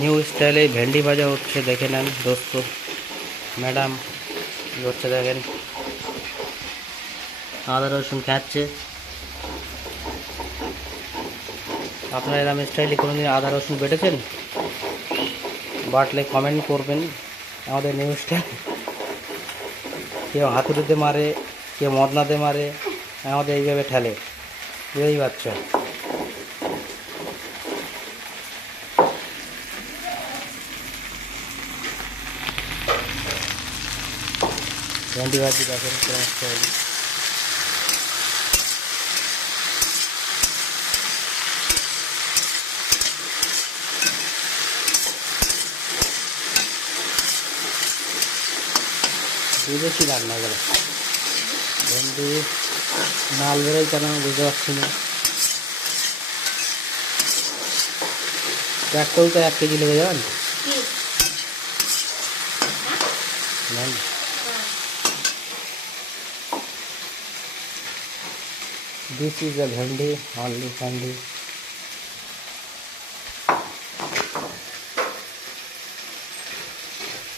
নিউ স্টাইলে ভেন্ডি ভাজা হচ্ছে, দেখে নেন দোস্ত। ম্যাডাম কী হচ্ছে দেখেন, আদা রসুন খাচ্ছে। আপনারা এরকম স্টাইলে কোনোদিন আদা রসুন বেটেছেন? বাটলে কমেন্ট করবেন। আমাদের নিউ স্টাইল, কেউ হাতুড়িতে মারে, কেউ মদনাতে মারে, আমাদের এইভাবে ঠেলে, বুঝতেই পারছ। ভেন্ডি ভাজি দেখেন কেমন স্টাইল। বিদেশি রান্না গেল, ভেন্ডি নাল বেরোয় কেন বুঝতে পারছি না। এক তো 1 কেজি লেগে যাবেন। This is a bhendi, only bhendi.